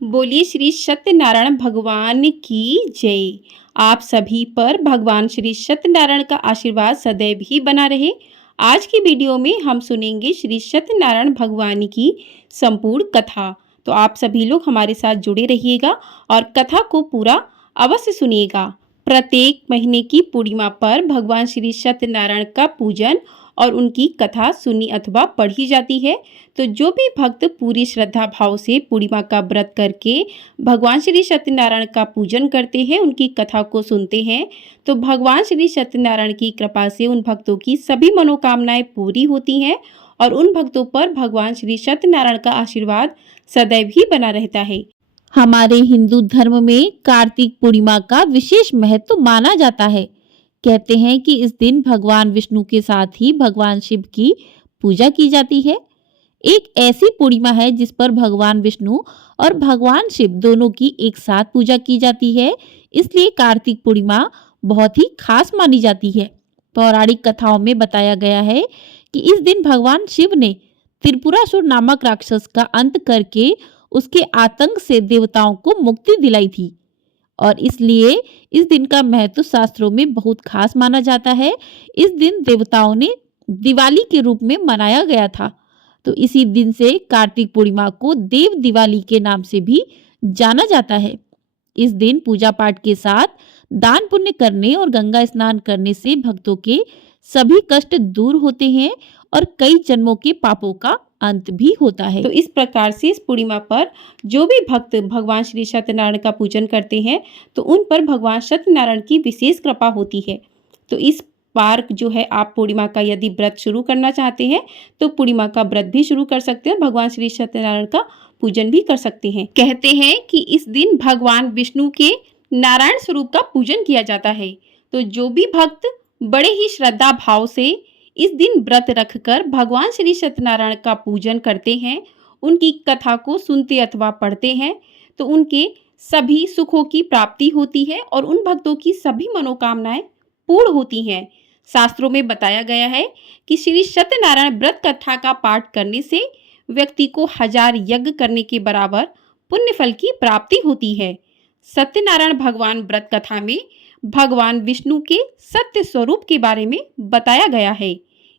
बोलिए श्री सत्यनारायण भगवान की जय। आप सभी पर भगवान श्री सत्यनारायण का आशीर्वाद सदैव ही बना रहे। आज की वीडियो में हम सुनेंगे श्री सत्यनारायण भगवान की संपूर्ण कथा। तो आप सभी लोग हमारे साथ जुड़े रहिएगा और कथा को पूरा अवश्य सुनिएगा। प्रत्येक महीने की पूर्णिमा पर भगवान श्री सत्यनारायण का पूजन और उनकी कथा सुनी अथवा पढ़ी जाती है। तो जो भी भक्त पूरी श्रद्धा भाव से पूर्णिमा का व्रत करके भगवान श्री सत्यनारायण का पूजन करते हैं, उनकी कथा को सुनते हैं, तो भगवान श्री सत्यनारायण की कृपा से उन भक्तों की सभी मनोकामनाएं पूरी होती हैं और उन भक्तों पर भगवान श्री सत्यनारायण का आशीर्वाद सदैव ही बना रहता है। हमारे हिंदू धर्म में कार्तिक पूर्णिमा का विशेष महत्व माना जाता है। कहते हैं कि इस दिन भगवान विष्णु के साथ ही भगवान शिव की पूजा की जाती है। एक ऐसी पूर्णिमा है जिस पर भगवान विष्णु और भगवान शिव दोनों की एक साथ पूजा की जाती है, इसलिए कार्तिक पूर्णिमा बहुत ही खास मानी जाती है। पौराणिक कथाओं में बताया गया है कि इस दिन भगवान शिव ने त्रिपुरासुर नामक राक्षस का अंत करके उसके आतंक से देवताओं को मुक्ति दिलाई थी और इसलिए इस दिन का महत्व शास्त्रों में बहुत खास माना जाता है। इस दिन देवताओं ने दिवाली के रूप में मनाया गया था, तो इसी दिन से कार्तिक पूर्णिमा को देव दिवाली के नाम से भी जाना जाता है। इस दिन पूजा पाठ के साथ दान पुण्य करने और गंगा स्नान करने से भक्तों के सभी कष्ट दूर होते हैं और कई जन्मों के पापों का अंत भी होता है। तो इस प्रकार से इस पूर्णिमा पर जो भी भक्त भगवान श्री सत्यनारायण का पूजन करते हैं तो उन पर भगवान सत्यनारायण की विशेष कृपा होती है। तो इस बार जो है आप पूर्णिमा का यदि व्रत शुरू करना चाहते हैं तो पूर्णिमा का व्रत भी शुरू कर सकते हैं, भगवान श्री सत्यनारायण का पूजन भी कर सकते हैं। कहते हैं कि इस दिन भगवान विष्णु के नारायण स्वरूप का पूजन किया जाता है। तो जो भी भक्त बड़े ही श्रद्धा भाव से इस दिन व्रत रखकर भगवान श्री सत्यनारायण का पूजन करते हैं, उनकी कथा को सुनते अथवा पढ़ते हैं, तो उनके सभी सुखों की प्राप्ति होती है और उन भक्तों की सभी मनोकामनाएं पूर्ण होती हैं। शास्त्रों में बताया गया है कि श्री सत्यनारायण व्रत कथा का पाठ करने से व्यक्ति को 1000 यज्ञ करने के बराबर पुण्य फल की प्राप्ति होती है। सत्यनारायण भगवान व्रत कथा में भगवान विष्णु के सत्य स्वरूप के बारे में बताया गया है।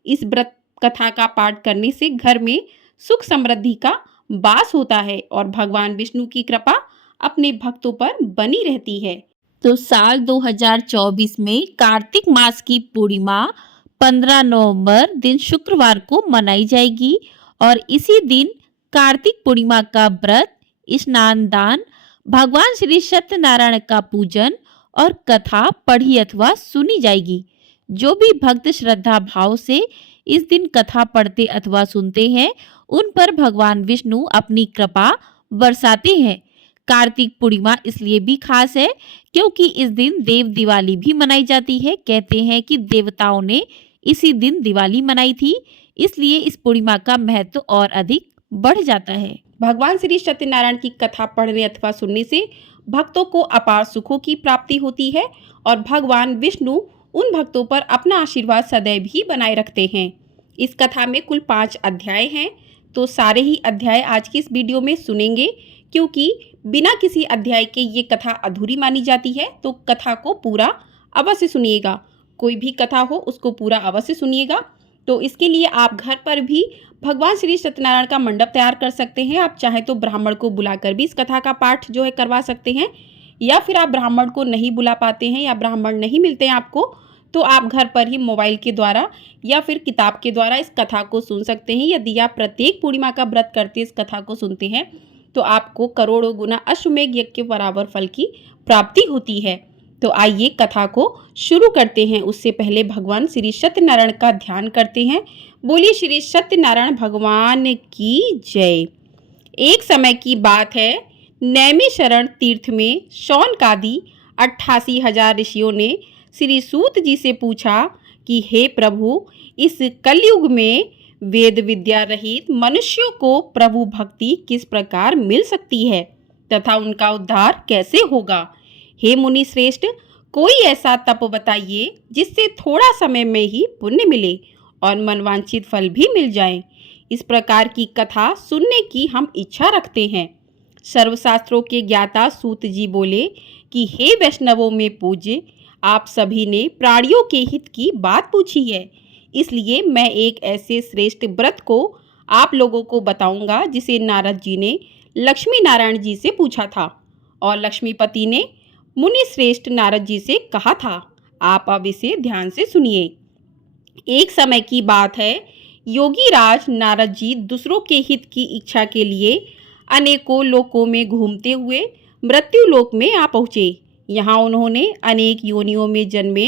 इस व्रत कथा का पाठ करने से घर में सुख समृद्धि का वास होता है और भगवान विष्णु की कृपा अपने भक्तों पर बनी रहती है। तो साल 2024 में कार्तिक मास की पूर्णिमा 15 नवंबर दिन शुक्रवार को मनाई जाएगी और इसी दिन कार्तिक पूर्णिमा का व्रत, स्नान दान, भगवान श्री सत्यनारायण का पूजन और कथा पढ़ी अथवा सुनी जाएगी। जो भी भक्त श्रद्धा भाव से इस दिन कथा पढ़ते अथवा सुनते हैं, उन पर भगवान विष्णु अपनी कृपा बरसाते हैं। कार्तिक पूर्णिमा इसलिए भी खास है क्योंकि इस दिन देव दिवाली भी मनाई जाती है। कहते हैं कि देवताओं ने इसी दिन दिवाली मनाई थी, इसलिए इस पूर्णिमा का महत्व और अधिक बढ़ जाता है। भगवान श्री सत्यनारायण की कथा पढ़ने अथवा सुनने से भक्तों को अपार सुखों की प्राप्ति होती है और भगवान विष्णु उन भक्तों पर अपना आशीर्वाद सदैव ही बनाए रखते हैं। इस कथा में कुल 5 अध्याय हैं, तो सारे ही अध्याय आज की इस वीडियो में सुनेंगे क्योंकि बिना किसी अध्याय के ये कथा अधूरी मानी जाती है। तो कथा को पूरा अवश्य सुनिएगा, कोई भी कथा हो उसको पूरा अवश्य सुनिएगा। तो इसके लिए आप घर पर भी भगवान श्री सत्यनारायण का मंडप तैयार कर सकते हैं। आप चाहे तो ब्राह्मण को बुलाकर भी इस कथा का पाठ जो है करवा सकते हैं, या फिर आप ब्राह्मण को नहीं बुला पाते हैं या ब्राह्मण नहीं मिलते हैं आपको, तो आप घर पर ही मोबाइल के द्वारा या फिर किताब के द्वारा इस कथा को सुन सकते हैं। यदि आप प्रत्येक पूर्णिमा का व्रत करते इस कथा को सुनते हैं तो आपको करोड़ों गुना अश्वमेघ यज्ञ के बराबर फल की प्राप्ति होती है। तो आइए कथा को शुरू करते हैं। उससे पहले भगवान श्री सत्यनारायण का ध्यान करते हैं। बोलिए श्री सत्यनारायण भगवान की जय। एक समय की बात है, नैमिषारण्य तीर्थ में शौनकादि 88,000 ऋषियों ने श्री सूत जी से पूछा कि हे प्रभु, इस कलयुग में वेद विद्या रहित मनुष्यों को प्रभु भक्ति किस प्रकार मिल सकती है तथा उनका उद्धार कैसे होगा। हे मुनि श्रेष्ठ, कोई ऐसा तप बताइए जिससे थोड़ा समय में ही पुण्य मिले और मनवांछित फल भी मिल जाए। इस प्रकार की कथा सुनने की हम इच्छा रखते हैं। सर्वशास्त्रों के ज्ञाता सूत जी बोले कि हे वैष्णवों में पूज्य, आप सभी ने प्राणियों के हित की बात पूछी है, इसलिए मैं एक ऐसे श्रेष्ठ व्रत को आप लोगों को बताऊंगा जिसे नारद जी ने लक्ष्मी नारायण जी से पूछा था और लक्ष्मीपति ने मुनि श्रेष्ठ नारद जी से कहा था। आप अब इसे ध्यान से सुनिए। एक समय की बात है, योगी राज नारद जी दूसरों के हित की इच्छा के लिए अनेकों लोकों में घूमते हुए मृत्यु लोक में आ पहुँचे। यहाँ उन्होंने अनेक योनियों में जन्मे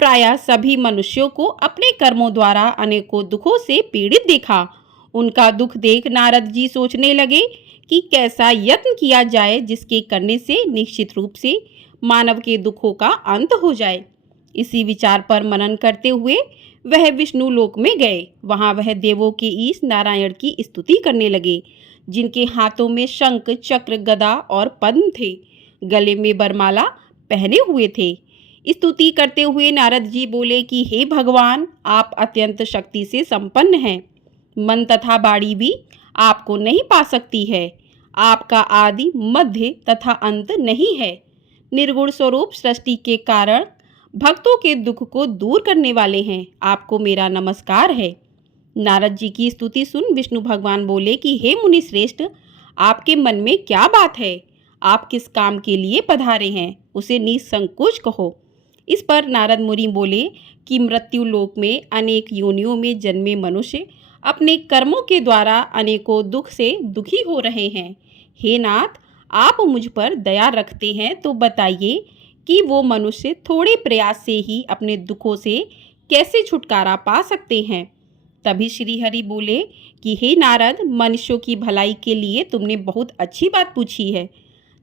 प्रायः सभी मनुष्यों को अपने कर्मों द्वारा अनेकों दुखों से पीड़ित देखा। उनका दुख देख नारद जी सोचने लगे कि कैसा यत्न किया जाए जिसके करने से निश्चित रूप से मानव के दुखों का अंत हो जाए। इसी विचार पर मनन करते हुए वह विष्णु लोक में गए। वहां वह देवों के ईश नारायण की स्तुति करने लगे, जिनके हाथों में शंख, चक्र, गदा और पद्म थे, गले में बरमाला पहने हुए थे। स्तुति करते हुए नारद जी बोले कि हे भगवान, आप अत्यंत शक्ति से संपन्न हैं। मन तथा वाणी भी आपको नहीं पा सकती है। आपका आदि, मध्य तथा अंत नहीं है। निर्गुण स्वरूप सृष्टि के कारण भक्तों के दुख को दूर करने वाले हैं। आपको मेरा नमस्कार है। नारद जी की स्तुति सुन विष्णु भगवान बोले कि हे मुनि श्रेष्ठ, आपके मन में क्या बात है? आप किस काम के लिए पधारे हैं, उसे निसंकोच कहो। इस पर नारद मुनि बोले कि मृत्यु लोक में अनेक योनियों में जन्मे मनुष्य अपने कर्मों के द्वारा अनेकों दुख से दुखी हो रहे हैं। हे नाथ, आप मुझ पर दया रखते हैं तो बताइए कि वो मनुष्य थोड़े प्रयास से ही अपने दुखों से कैसे छुटकारा पा सकते हैं। तभी श्री हरि बोले कि हे नारद, मनुष्यों की भलाई के लिए तुमने बहुत अच्छी बात पूछी है,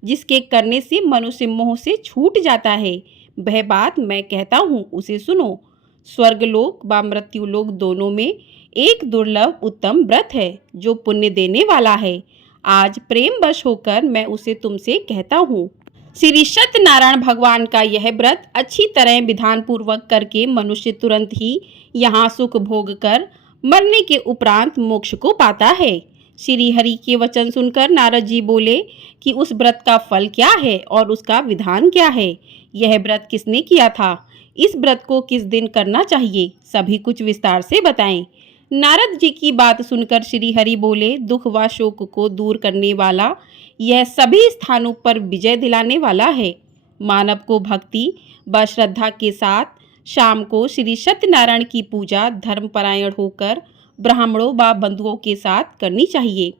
जिसके करने से मनुष्य मोह से छूट जाता है। वह बात मैं कहता हूँ, उसे सुनो। स्वर्गलोक व मृत्युलोक दोनों में एक दुर्लभ उत्तम व्रत है जो पुण्य देने वाला है। आज प्रेम वश होकर मैं उसे तुमसे कहता हूँ। श्री सत्यनारायण भगवान का यह व्रत अच्छी तरह विधान पूर्वक करके मनुष्य तुरंत ही यहाँ सुख भोग कर मरने के उपरांत मोक्ष को पाता है। श्री हरि के वचन सुनकर नारद जी बोले कि उस व्रत का फल क्या है और उसका विधान क्या है। यह व्रत किसने किया था? इस व्रत को किस दिन करना चाहिए? सभी कुछ विस्तार से बताएं। नारद जी की बात सुनकर श्री हरि बोले, दुख व शोक को दूर करने वाला यह सभी स्थानों पर विजय दिलाने वाला है। मानव को भक्ति व श्रद्धा के साथ शाम को श्री सत्यनारायण की पूजा धर्मपरायण होकर ब्राह्मणों व बंधुओं के साथ करनी चाहिए।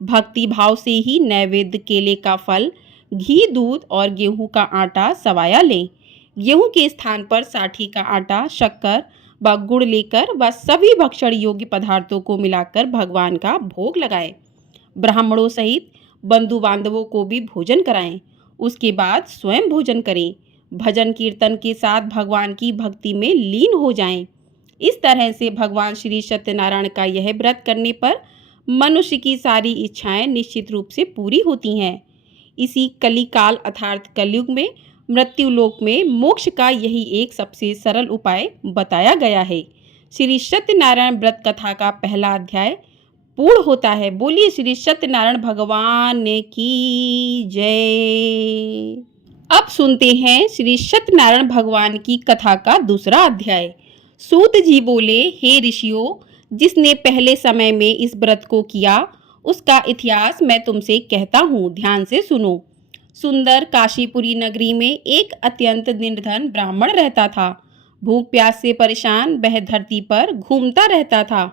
भक्ति भाव से ही नैवेद्य केले का फल, घी, दूध और गेहूं का आटा सवाया लें। गेहूं के स्थान पर साठी का आटा, शक्कर व गुड़ लेकर व सभी भक्षण योग्य पदार्थों को मिलाकर भगवान का भोग लगाएं। ब्राह्मणों सहित बंधु बांधवों को भी भोजन कराएं। उसके बाद स्वयं भोजन करें। भजन कीर्तन के साथ भगवान की भक्ति में लीन हो जाएं। इस तरह से भगवान श्री सत्यनारायण का यह व्रत करने पर मनुष्य की सारी इच्छाएं निश्चित रूप से पूरी होती हैं। इसी कलिकाल अर्थात कलयुग में मृत्यु लोक में मोक्ष का यही एक सबसे सरल उपाय बताया गया है। श्री सत्यनारायण व्रत कथा का पहला अध्याय पूर्ण होता है। बोलिए श्री सत्यनारायण भगवान की जय। अब सुनते हैं श्री सत्यनारायण भगवान की कथा का दूसरा अध्याय। सूत जी बोले, हे ऋषियों, जिसने पहले समय में इस व्रत को किया उसका इतिहास मैं तुमसे कहता हूँ, ध्यान से सुनो। सुंदर काशीपुरी नगरी में एक अत्यंत निर्धन ब्राह्मण रहता था। भूख प्यास से परेशान वह धरती पर घूमता रहता था।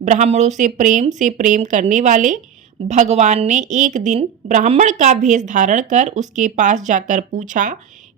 ब्राह्मणों से प्रेम करने वाले भगवान ने एक दिन ब्राह्मण का भेष धारण कर उसके पास जाकर पूछा,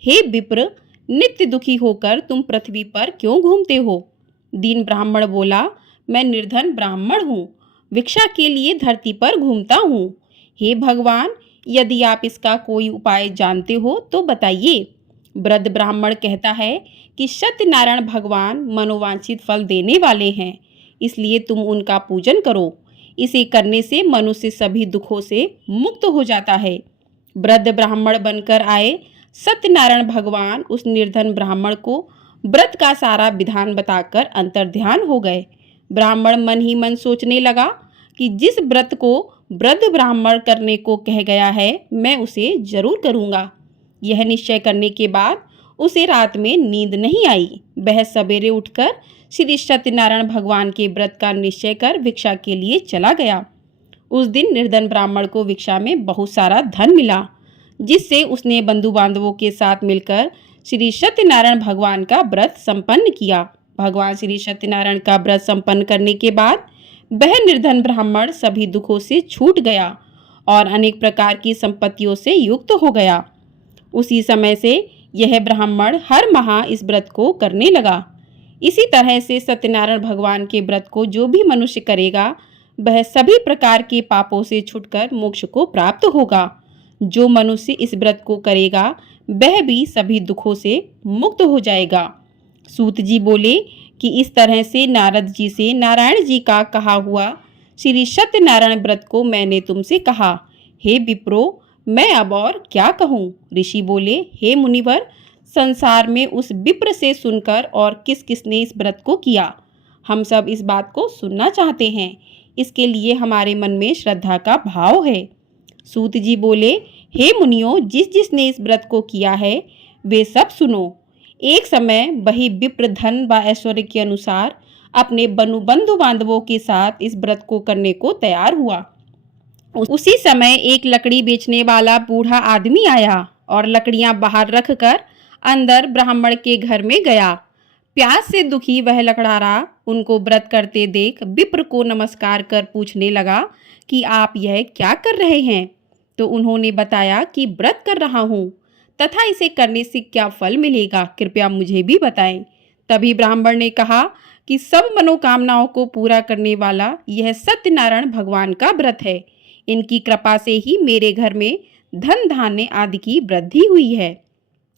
हे विप्र, नित्य दुखी होकर तुम पृथ्वी पर क्यों घूमते हो? दीन ब्राह्मण बोला, मैं निर्धन ब्राह्मण हूँ, भिक्षा के लिए धरती पर घूमता हूँ। हे भगवान, यदि आप इसका कोई उपाय जानते हो तो बताइए। वृद्ध ब्राह्मण कहता है कि सत्यनारायण भगवान मनोवांछित फल देने वाले हैं, इसलिए तुम उनका पूजन करो। इसे करने से मनुष्य सभी दुखों से मुक्त हो जाता है। वृद्ध ब्राह्मण बनकर आए सत्यनारायण भगवान उस निर्धन ब्राह्मण को व्रत का सारा विधान बताकर अंतर्ध्यान हो गए। ब्राह्मण मन ही मन सोचने लगा कि जिस व्रत को वृद्ध ब्राह्मण करने को कह गया है, मैं उसे जरूर करूँगा। यह निश्चय करने के बाद उसे रात में नींद नहीं आई। वह सवेरे उठकर श्री सत्यनारायण भगवान के व्रत का निश्चय कर भिक्षा के लिए चला गया। उस दिन निर्धन ब्राह्मण को भिक्षा में बहुत सारा धन मिला, जिससे उसने बंधु बांधवों के साथ मिलकर श्री सत्यनारायण भगवान का व्रत संपन्न किया। भगवान श्री सत्यनारायण का व्रत संपन्न करने के बाद वह निर्धन ब्राह्मण सभी दुखों से छूट गया और अनेक प्रकार की संपत्तियों से युक्त हो गया। उसी समय से यह ब्राह्मण हर माह इस व्रत को करने लगा। इसी तरह से सत्यनारायण भगवान के व्रत को जो भी मनुष्य करेगा, वह सभी प्रकार के पापों से छूटकर मोक्ष को प्राप्त होगा। जो मनुष्य इस व्रत को करेगा, वह भी सभी दुखों से मुक्त हो जाएगा। सूत जी बोले कि इस तरह से नारद जी से नारायण जी का कहा हुआ श्री सत्यनारायण व्रत को मैंने तुमसे कहा। हे विप्रो, मैं अब और क्या कहूँ? ऋषि बोले, हे मुनिवर, संसार में उस विप्र से सुनकर और किस किसने इस व्रत को किया, हम सब इस बात को सुनना चाहते हैं। इसके लिए हमारे मन में श्रद्धा का भाव है। सूत जी बोले, हे मुनियों, जिसने इस व्रत को किया है वे सब सुनो। एक समय वही विप्र धन व ऐश्वर्य के अनुसार अपने बंधु बांधवों के साथ इस व्रत को करने को तैयार हुआ। उसी समय एक लकड़ी बेचने वाला बूढ़ा आदमी आया और लकड़ियां बाहर रखकर अंदर ब्राह्मण के घर में गया। प्यास से दुखी वह लकड़हारा उनको व्रत करते देख विप्र को नमस्कार कर पूछने लगा कि आप यह क्या कर रहे हैं? तो उन्होंने बताया कि व्रत कर रहा हूँ तथा इसे करने से क्या फल मिलेगा, कृपया मुझे भी बताएं। तभी ब्राह्मण ने कहा कि सब मनोकामनाओं को पूरा करने वाला यह सत्यनारायण भगवान का व्रत है। इनकी कृपा से ही मेरे घर में धन धान्य आदि की वृद्धि हुई है।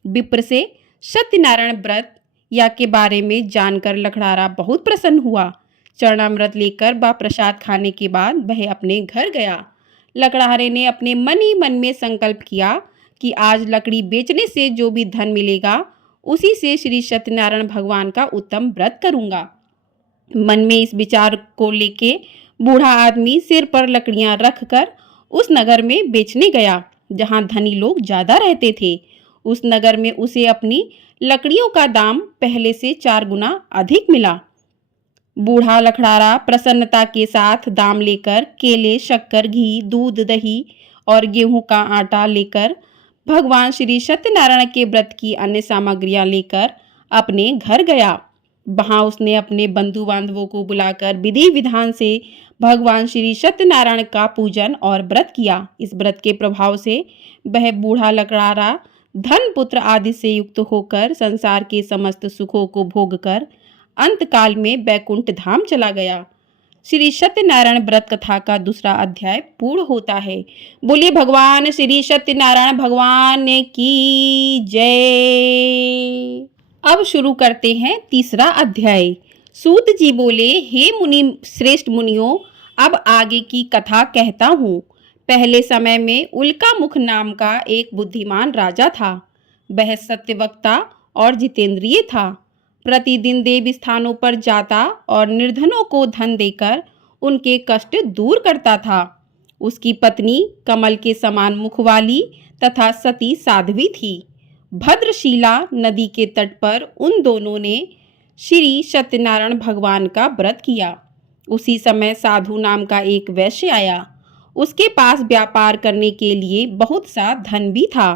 विप्र से सत्यनारायण व्रत या के बारे में जानकर लकड़हारा बहुत प्रसन्न हुआ। चरणामृत लेकर व प्रसाद खाने के बाद वह अपने घर गया। लकड़हारे ने अपने मन ही मन में संकल्प किया कि आज लकड़ी बेचने से जो भी धन मिलेगा, उसी से श्री सत्यनारायण भगवान का उत्तम व्रत करूंगा। मन में इस विचार को लेके बूढ़ा आदमी सिर पर लकड़ियां रखकर उस नगर में बेचने गया जहां धनी लोग ज्यादा रहते थे। उस नगर में उसे अपनी लकड़ियों का दाम पहले से 4 गुना अधिक मिला। बूढ़ा लकड़हारा प्रसन्नता के साथ दाम लेकर केले, शक्कर, घी, दूध, दही और गेहूं का आटा लेकर भगवान श्री सत्यनारायण के व्रत की अन्य सामग्रियां लेकर अपने घर गया। वहां उसने अपने बंधु बांधवों को बुलाकर विधि विधान से भगवान श्री सत्यनारायण का पूजन और व्रत किया। इस व्रत के प्रभाव से वह बूढ़ा लकड़हारा धन पुत्र आदि से युक्त होकर संसार के समस्त सुखों को भोगकर अंतकाल में वैकुंठ धाम चला गया। श्री सत्यनारायण व्रत कथा का दूसरा अध्याय पूर्ण होता है। बोलिए भगवान श्री सत्यनारायण भगवान की जय। अब शुरू करते हैं तीसरा अध्याय। सूत जी बोले, हे मुनि श्रेष्ठ मुनियों, अब आगे की कथा कहता हूँ। पहले समय में उल्कामुख नाम का एक बुद्धिमान राजा था। वह सत्यवक्ता और जितेंद्रिय था। प्रतिदिन देव स्थानों पर जाता और निर्धनों को धन देकर उनके कष्ट दूर करता था। उसकी पत्नी कमल के समान मुख वाली तथा सती साध्वी थी। भद्रशिला नदी के तट पर उन दोनों ने श्री सत्यनारायण भगवान का व्रत किया। उसी समय साधु नाम का एक वैश्य आया। उसके पास व्यापार करने के लिए बहुत सा धन भी था।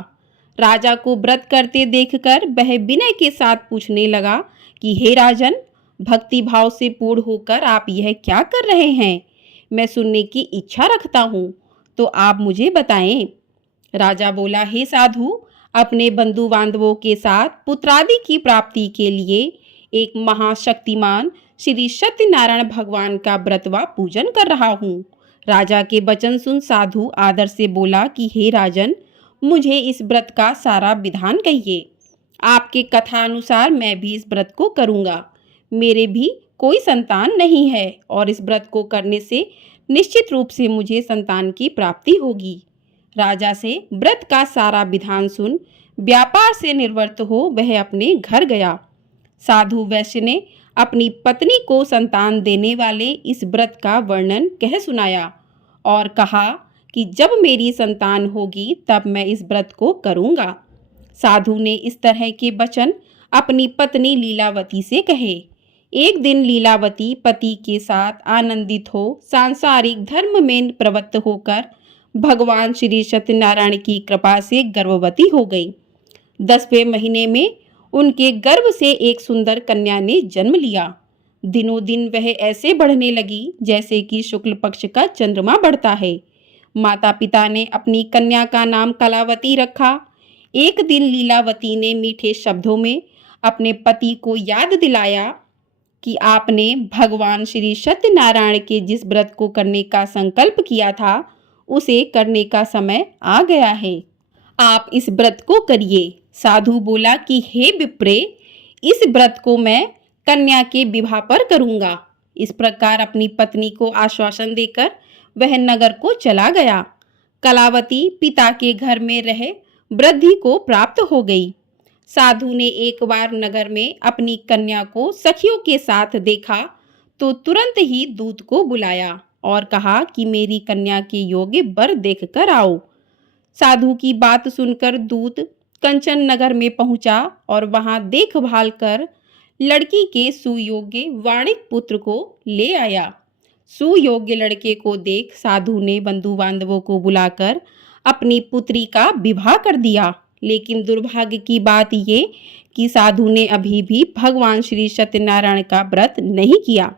राजा को व्रत करते देखकर वह विनय के साथ पूछने लगा कि हे राजन, भक्ति भाव से पूर्ण होकर आप यह क्या कर रहे हैं? मैं सुनने की इच्छा रखता हूँ, तो आप मुझे बताएं। राजा बोला, हे साधु, अपने बंधु बांधवों के साथ पुत्रादि की प्राप्ति के लिए एक महाशक्तिमान श्री सत्यनारायण भगवान का व्रत व पूजन कर रहा हूँ। राजा के वचन सुन साधु आदर से बोला कि हे राजन, मुझे इस व्रत का सारा विधान कहिए। आपके कथा अनुसार मैं भी इस व्रत को करूँगा। मेरे भी कोई संतान नहीं है और इस व्रत को करने से निश्चित रूप से मुझे संतान की प्राप्ति होगी। राजा से व्रत का सारा विधान सुन व्यापार से निवृत्त हो वह अपने घर गया। साधु वैश्य ने अपनी पत्नी को संतान देने वाले इस व्रत का वर्णन कह सुनाया और कहा कि जब मेरी संतान होगी तब मैं इस व्रत को करूँगा। साधु ने इस तरह के वचन अपनी पत्नी लीलावती से कहे। एक दिन लीलावती पति के साथ आनंदित हो सांसारिक धर्म में प्रवृत्त होकर भगवान श्री सत्यनारायण की कृपा से गर्भवती हो गई। 10वें महीने में उनके गर्भ से एक सुंदर कन्या ने जन्म लिया। दिनों दिन वह ऐसे बढ़ने लगी जैसे कि शुक्ल पक्ष का चंद्रमा बढ़ता है। माता पिता ने अपनी कन्या का नाम कलावती रखा। एक दिन लीलावती ने मीठे शब्दों में अपने पति को याद दिलाया कि आपने भगवान श्री सत्यनारायण के जिस व्रत को करने का संकल्प किया था उसे करने का समय आ गया है। आप इस व्रत को करिए। साधु बोला कि हे विप्रे, इस व्रत को मैं कन्या के विवाह पर करूँगा। इस प्रकार अपनी पत्नी को आश्वासन देकर वह नगर को चला गया। कलावती पिता के घर में रह वृद्धि को प्राप्त हो गई। साधु ने एक बार नगर में अपनी कन्या को सखियों के साथ देखा तो तुरंत ही दूत को बुलाया और कहा कि मेरी कन्या के योग्य वर देख कर आओ। साधु की बात सुनकर दूत कंचन नगर में पहुंचा और वहां देखभाल कर लड़की के सुयोग्य वाणिक पुत्र को ले आया। सुयोग्य लड़के को देख साधु ने बंधु बांधवों को बुलाकर अपनी पुत्री का विवाह कर दिया। लेकिन दुर्भाग्य की बात ये कि साधु ने अभी भी भगवान श्री सत्यनारायण का व्रत नहीं किया।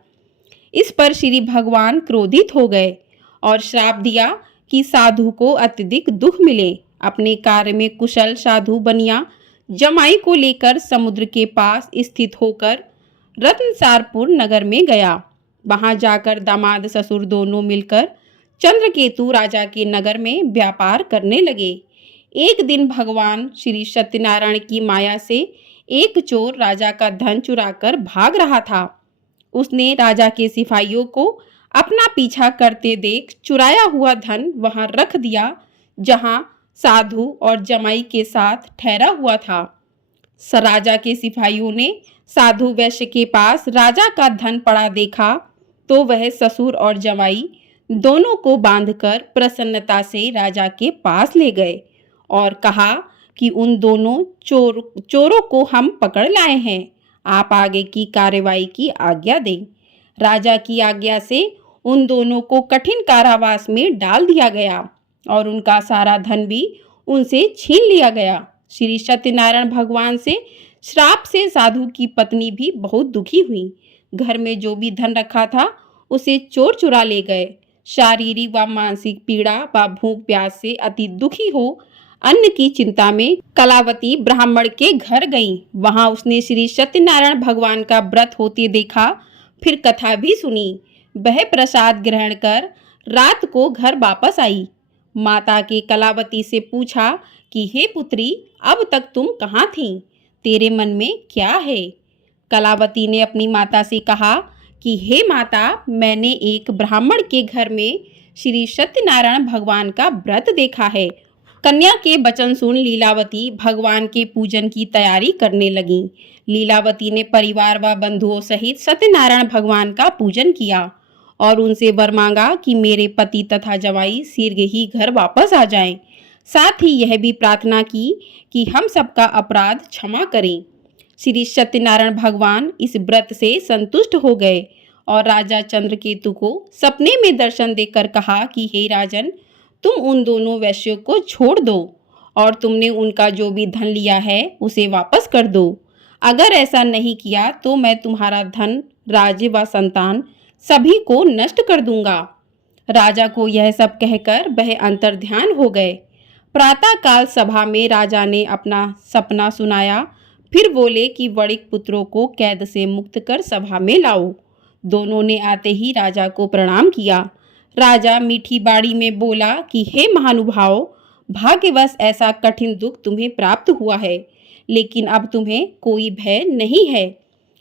इस पर श्री भगवान क्रोधित हो गए और श्राप दिया कि साधु को अत्यधिक दुख मिले। अपने कार्य में कुशल साधु बनिया जमाई को लेकर समुद्र के पास स्थित होकर रत्नसारपुर नगर में गया। वहां जाकर दामाद ससुर दोनों मिलकर चंद्रकेतु राजा के नगर में व्यापार करने लगे। एक दिन भगवान श्री सत्यनारायण की माया से एक चोर राजा का धन चुराकर भाग रहा था। उसने राजा के सिपाहियों को अपना पीछा करते देख चुराया हुआ धन वहां रख दिया जहां साधु और जमाई के साथ ठहरा हुआ था। राजा के सिपाहियों ने साधु वैश्य के पास राजा का धन पड़ा देखा तो वह ससुर और जमाई दोनों को बांधकर प्रसन्नता से राजा के पास ले गए और कहा कि उन दोनों चोरों को हम पकड़ लाए हैं, आप आगे की कार्रवाई की आज्ञा दें। राजा की आज्ञा से उन दोनों को कठिन कारावास में डाल दिया गया और उनका सारा धन भी उनसे छीन लिया गया। श्री सत्यनारायण भगवान से श्राप से साधु की पत्नी भी बहुत दुखी हुई। घर में जो भी धन रखा था उसे चोर चुरा ले गए। शारीरिक व मानसिक पीड़ा व भूख प्यास से अति दुखी हो अन्न की चिंता में कलावती ब्राह्मण के घर गई। वहां उसने श्री सत्यनारायण भगवान का व्रत होते देखा, फिर कथा भी सुनी। वह प्रसाद ग्रहण कर रात को घर वापस आई। माता के कलावती से पूछा कि हे पुत्री, अब तक तुम कहाँ थीं? तेरे मन में क्या है? कलावती ने अपनी माता से कहा कि हे माता, मैंने एक ब्राह्मण के घर में श्री सत्यनारायण भगवान का व्रत देखा है। कन्या के वचन सुन लीलावती भगवान के पूजन की तैयारी करने लगी। लीलावती ने परिवार व बंधुओं सहित सत्यनारायण भगवान का पूजन किया और उनसे वर मांगा कि मेरे पति तथा जवाई शीघ्र ही घर वापस आ जाएं। साथ ही यह भी प्रार्थना की कि हम सबका अपराध क्षमा करें। श्री सत्यनारायण भगवान इस व्रत से संतुष्ट हो गए और राजा चंद्रकेतु को सपने में दर्शन देकर कहा कि हे राजन, तुम उन दोनों वैश्यों को छोड़ दो और तुमने उनका जो भी धन लिया है उसे वापस कर दो। अगर ऐसा नहीं किया तो मैं तुम्हारा धन, राज्य व संतान सभी को नष्ट कर दूंगा। राजा को यह सब कहकर वह अंतर्ध्यान हो गए। प्रातःकाल सभा में राजा ने अपना सपना सुनाया। फिर बोले कि वणिक पुत्रों को कैद से मुक्त कर सभा में लाओ। दोनों ने आते ही राजा को प्रणाम किया। राजा मीठी बाड़ी में बोला कि हे महानुभाव, भाग्यवश ऐसा कठिन दुख तुम्हें प्राप्त हुआ है, लेकिन अब तुम्हें कोई भय नहीं है।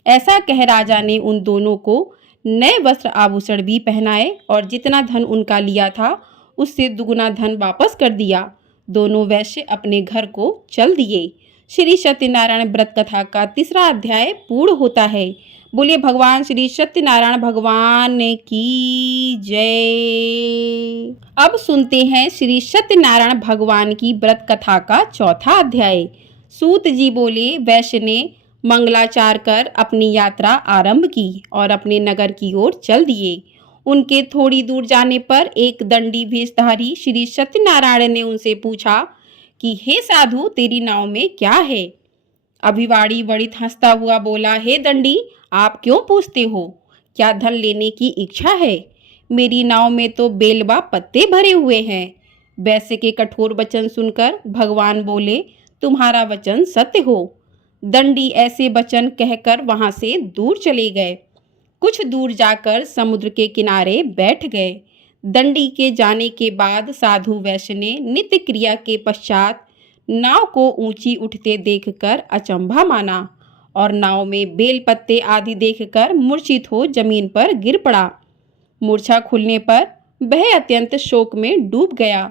ऐसा कह राजा ने उन दोनों को नए वस्त्र आभूषण भी पहनाए और जितना धन उनका लिया था उससे दुगुना धन वापस कर दिया। दोनों वैश्य अपने घर को चल दिए। श्री सत्यनारायण व्रत कथा का 3रा अध्याय पूर्ण होता है। बोलिए भगवान श्री सत्यनारायण भगवान की जय। अब सुनते हैं श्री सत्यनारायण भगवान की व्रत कथा का चौथा अध्याय। सूत जी बोले, वैश्य ने मंगलाचार कर अपनी यात्रा आरंभ की और अपने नगर की ओर चल दिए। उनके थोड़ी दूर जाने पर एक दंडी भेषधारी श्री सत्यनारायण ने उनसे पूछा कि हे साधु, तेरी नाव में क्या है? अभिवाड़ी बड़ित हंसता हुआ बोला, हे दंडी, आप क्यों पूछते हो? क्या धन लेने की इच्छा है? मेरी नाव में तो बेलवा पत्ते भरे हुए हैं। वैश्य के कठोर वचन सुनकर भगवान बोले, तुम्हारा वचन सत्य हो। दंडी ऐसे वचन कहकर वहां से दूर चले गए। कुछ दूर जाकर समुद्र के किनारे बैठ गए। दंडी के जाने के बाद साधु वैश्य ने नित्य क्रिया के पश्चात नाव को ऊंची उठते देखकर अचंभा माना और नाव में बेल पत्ते आदि देखकर मूर्छित हो जमीन पर गिर पड़ा। मूर्छा खुलने पर वह अत्यंत शोक में डूब गया।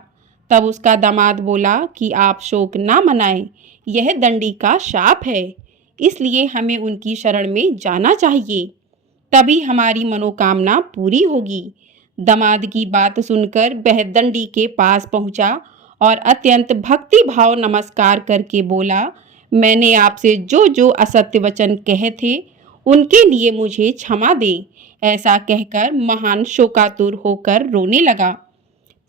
तब उसका दामाद बोला कि आप शोक ना मनाएं, यह दंडी का शाप है, इसलिए हमें उनकी शरण में जाना चाहिए, तभी हमारी मनोकामना पूरी होगी। दामाद की बात सुनकर वह दंडी के पास पहुंचा और अत्यंत भक्ति भाव नमस्कार करके बोला, मैंने आपसे जो जो असत्य वचन कहे थे उनके लिए मुझे क्षमा दे। ऐसा कहकर महान शोकातुर होकर रोने लगा।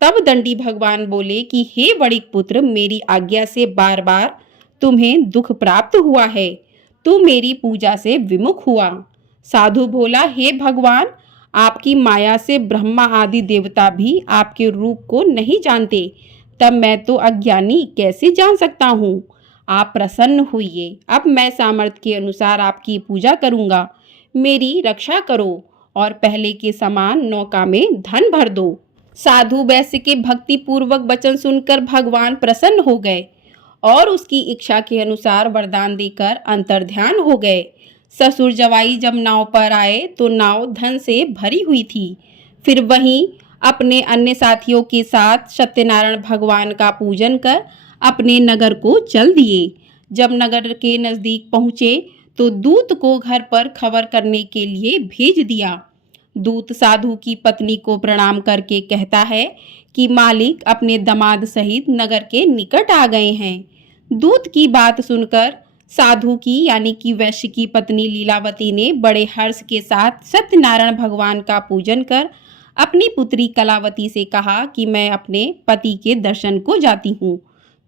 तब दंडी भगवान बोले कि हे वणिक पुत्र, मेरी आज्ञा से बार बार तुम्हें दुख प्राप्त हुआ है, तू मेरी पूजा से विमुख हुआ। साधु बोला, हे भगवान, आपकी माया से ब्रह्मा आदि देवता भी आपके रूप को नहीं जानते, तब मैं तो अज्ञानी कैसे जान सकता हूँ। आप प्रसन्न होइए, अब मैं सामर्थ्य के अनुसार आपकी पूजा करूँगा। मेरी रक्षा करो और पहले के समान नौका में धन भर दो। साधु वैश्य के भक्ति पूर्वक वचन सुनकर भगवान प्रसन्न हो गए और उसकी इच्छा के अनुसार वरदान देकर अंतर्ध्यान हो गए। ससुर जवाई जब नाव पर आए तो नाव धन से भरी हुई थी। फिर वहीं अपने अन्य साथियों के साथ सत्यनारायण भगवान का पूजन कर अपने नगर को चल दिए। जब नगर के नज़दीक पहुँचे तो दूत को घर पर खबर करने के लिए भेज दिया। दूत साधु की पत्नी को प्रणाम करके कहता है कि मालिक अपने दामाद सहित नगर के निकट आ गए हैं। दूत की बात सुनकर साधु की यानी कि वैश्य की पत्नी लीलावती ने बड़े हर्ष के साथ सत्यनारायण भगवान का पूजन कर अपनी पुत्री कलावती से कहा कि मैं अपने पति के दर्शन को जाती हूँ,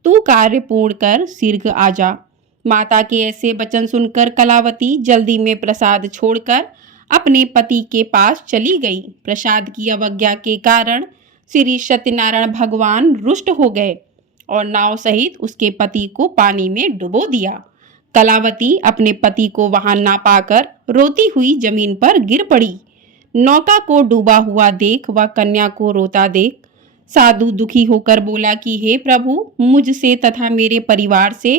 तू कार्य पूर्ण कर शीघ्र आ जा। माता के ऐसे वचन सुनकर कलावती जल्दी में प्रसाद छोड़कर अपने पति के पास चली गई। प्रसाद की अवज्ञा के कारण श्री सत्यनारायण भगवान रुष्ट हो गए और नाव सहित उसके पति को पानी में डुबो दिया। कलावती अपने पति को वहां ना पाकर रोती हुई जमीन पर गिर पड़ी। नौका को डूबा हुआ देख व कन्या को रोता देख साधु दुखी होकर बोला कि हे प्रभु, मुझसे तथा मेरे परिवार से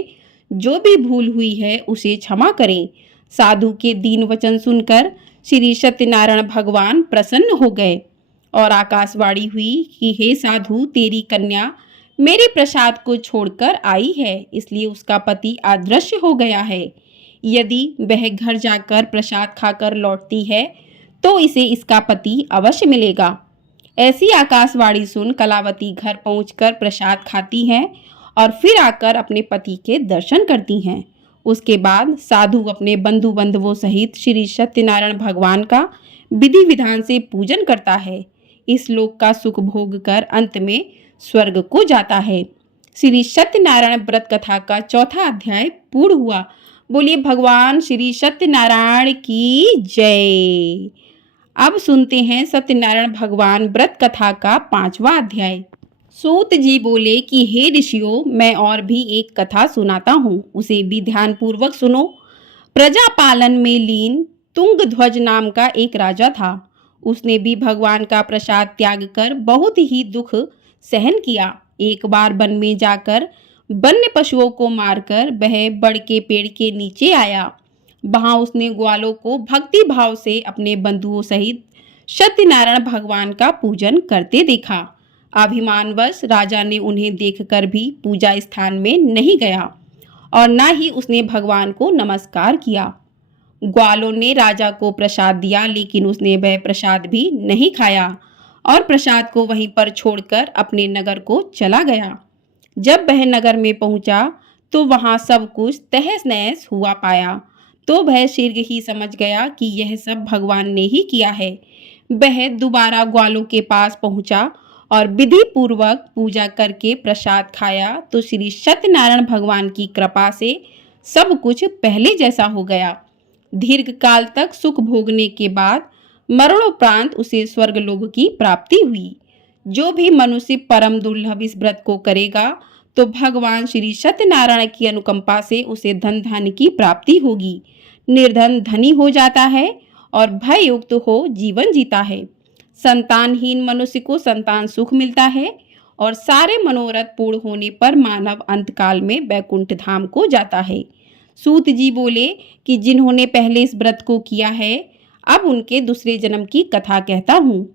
जो भी भूल हुई है उसे क्षमा करें। साधु के दीन वचन सुनकर श्री सत्यनारायण भगवान प्रसन्न हो गए और आकाशवाणी हुई कि हे साधु, तेरी कन्या मेरे प्रसाद को छोड़कर आई है, इसलिए उसका पति अदृश्य हो गया है। यदि वह घर जाकर प्रसाद खाकर लौटती है तो इसे इसका पति अवश्य मिलेगा। ऐसी आकाशवाणी सुन कलावती घर पहुंचकर प्रसाद खाती हैं और फिर आकर अपने पति के दर्शन करती हैं। उसके बाद साधु अपने बंधु बांधवों सहित श्री सत्यनारायण भगवान का विधि विधान से पूजन करता है। इस लोक का सुख भोग कर अंत में स्वर्ग को जाता है। श्री सत्यनारायण व्रत कथा का चौथा अध्याय पूर्ण हुआ। बोलिए भगवान श्री सत्यनारायण की जय। अब सुनते हैं सत्यनारायण भगवान व्रत कथा का पांचवा अध्याय। सूत जी बोले कि हे ऋषियों, मैं और भी एक कथा सुनाता हूँ, उसे भी ध्यान पूर्वक सुनो। प्रजा पालन में लीन तुंगध्वज नाम का एक राजा था। उसने भी भगवान का प्रसाद त्याग कर बहुत ही दुख सहन किया। एक बार वन में जाकर वन्य पशुओं को मारकर वह बड़ के पेड़ के नीचे आया। वहां उसने ग्वालों को भक्ति भाव से अपने बंधुओं सहित सत्यनारायण भगवान का पूजन करते देखा। अभिमानवश राजा ने उन्हें देखकर भी पूजा स्थान में नहीं गया और न ही उसने भगवान को नमस्कार किया। ग्वालों ने राजा को प्रसाद दिया, लेकिन उसने वह प्रसाद भी नहीं खाया और प्रसाद को वहीं पर छोड़कर अपने नगर को चला गया। जब वह नगर में पहुंचा तो वहां सब कुछ तहस नहस हुआ पाया। तो वह शीघ्र ही समझ गया कि यह सब भगवान ने ही किया है। वह दोबारा ग्वालों के पास पहुंचा और विधि पूर्वक पूजा करके प्रसाद खाया तो श्री सत्यनारायण भगवान की कृपा से सब कुछ पहले जैसा हो गया। दीर्घ काल तक सुख भोगने के बाद मरणोपरांत उसे स्वर्गलोक की प्राप्ति हुई। जो भी मनुष्य परम दुर्लभ इस व्रत को करेगा तो भगवान श्री सत्यनारायण की अनुकंपा से उसे धन धान्य की प्राप्ति होगी। निर्धन धनी हो जाता है और भय युक्त हो जीवन जीता है। संतानहीन मनुष्य को संतान सुख मिलता है और सारे मनोरथ पूर्ण होने पर मानव अंतकाल में वैकुंठ धाम को जाता है। सूत जी बोले कि जिन्होंने पहले इस व्रत को किया है, अब उनके दूसरे जन्म की कथा कहता हूँ।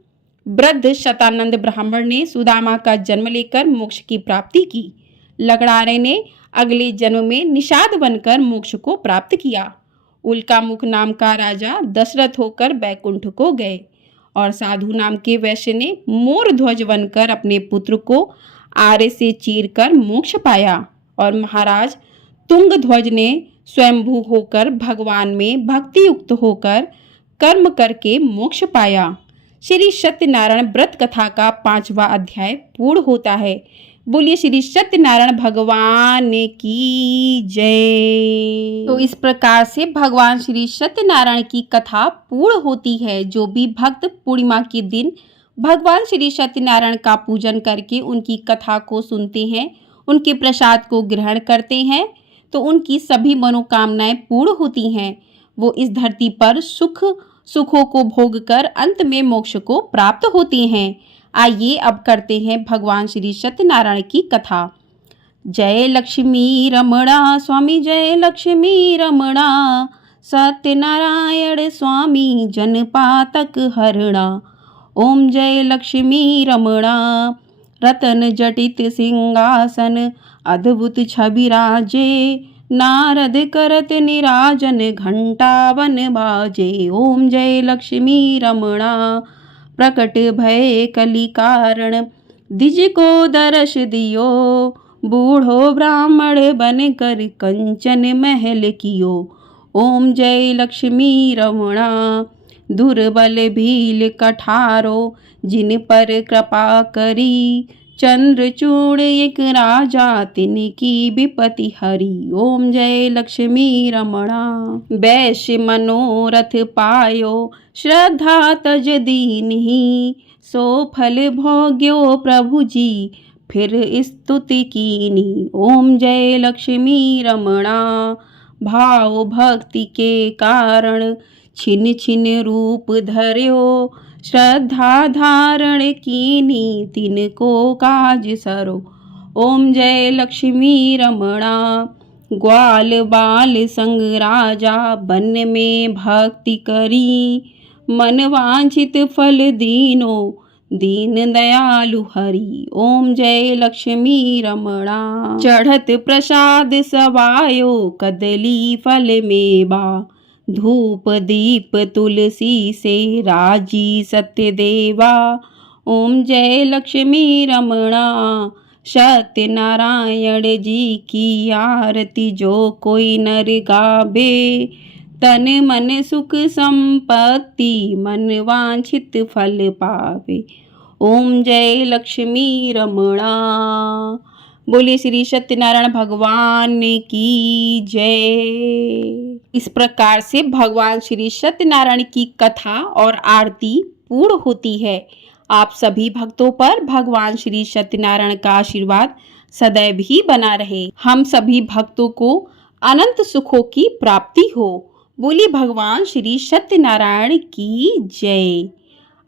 वृद्ध शतानंद ब्राह्मण ने सुदामा का जन्म लेकर मोक्ष की प्राप्ति की। लगड़ारे ने अगले जन्म में निषाद बनकर मोक्ष को प्राप्त किया। उल्कामुख नाम का राजा दशरथ होकर बैकुंठ को गए और साधु नाम के वैश्य ने मोर ध्वज बनकर अपने पुत्र को आरे से चीरकर मोक्ष पाया और महाराज तुंग ध्वज ने स्वयंभू होकर भगवान में भक्ति युक्त होकर कर्म करके मोक्ष पाया। श्री सत्यनारायण व्रत कथा का 5वां अध्याय पूर्ण होता है। बोलिए श्री सत्यनारायण भगवान की जय। तो इस प्रकार से भगवान श्री सत्यनारायण की कथा पूर्ण होती है। जो भी भक्त पूर्णिमा के दिन भगवान श्री सत्यनारायण का पूजन करके उनकी कथा को सुनते हैं, उनके प्रसाद को ग्रहण करते हैं तो उनकी सभी मनोकामनाएं पूर्ण होती हैं। वो इस धरती पर सुखों को भोगकर अंत में मोक्ष को प्राप्त होते हैं। आइए अब करते हैं भगवान श्री सत्यनारायण की कथा। जय लक्ष्मी रमणा स्वामी, जय लक्ष्मी रमणा, सत्यनारायण स्वामी जनपातक हरणा। ओम जय लक्ष्मी रमणा, रतन जटित सिंहासन अद्भुत छवि राजे, नारद करत निराजन घंटावन बाजे। ओम जय लक्ष्मी रमणा, प्रकट भय कली कारण, द्विज को दर्श दियो, बूढ़ो ब्राह्मण बन कर कंचन महल कियो। ओम जय लक्ष्मी रमणा, दुर्बल भील कठारो, जिन पर कृपा करी, चंद्रचूड़ एक राजा तिनकी विपति हरी। ओम जय लक्ष्मी रमणा, वैश्य मनोरथ पायो, श्रद्धा तज दीन्ही, सो फल भोग्यो प्रभु जी, फिर स्तुति कीनी। ओम जय लक्ष्मी रमणा, भाव भक्ति के कारण, छिन छिन रूप धर्यो, श्रद्धा धारण कीनी, तिनको काज सरो। ओम जय लक्ष्मी रमणा, ग्वाल बाल संग राजा, वन में भक्ति करी, मन वांछित फल दीनो, दीन दयालु हरि। ओम जय लक्ष्मी रमणा, चढ़त प्रसाद सवायो, कदली फल मेवा, धूप दीप तुलसी से राजी सत्य देवा। ओम जय लक्ष्मी रमणा, सत्यनारायण जी की आरती जो कोई नर गावे, तन मन सुख संपत्ति, मन वांछित फल पावे। ओम जय लक्ष्मी रमणा। बोलिए श्री सत्यनारायण भगवान की जय। इस प्रकार से भगवान श्री सत्यनारायण की कथा और आरती पूर्ण होती है। आप सभी भक्तों पर भगवान श्री सत्यनारायण का आशीर्वाद सदैव ही बना रहे। हम सभी भक्तों को अनंत सुखों की प्राप्ति हो। बोलिए भगवान श्री सत्यनारायण की जय।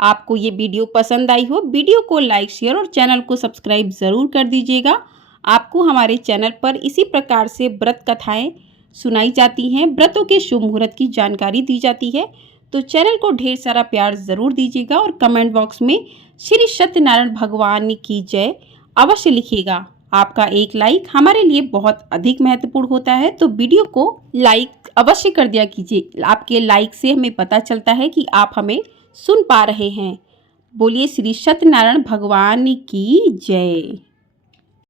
आपको ये वीडियो पसंद आई हो, वीडियो को लाइक शेयर और चैनल को सब्सक्राइब ज़रूर कर दीजिएगा। आपको हमारे चैनल पर इसी प्रकार से व्रत कथाएं सुनाई जाती हैं, व्रतों के शुभ मुहूर्त की जानकारी दी जाती है। तो चैनल को ढेर सारा प्यार ज़रूर दीजिएगा और कमेंट बॉक्स में श्री सत्यनारायण भगवान की जय अवश्य लिखिएगा। आपका एक लाइक हमारे लिए बहुत अधिक महत्वपूर्ण होता है, तो वीडियो को लाइक अवश्य कर दिया कीजिए। आपके लाइक से हमें पता चलता है कि आप हमें सुन पा रहे हैं। बोलिए श्री सत्यनारायण भगवान की जय।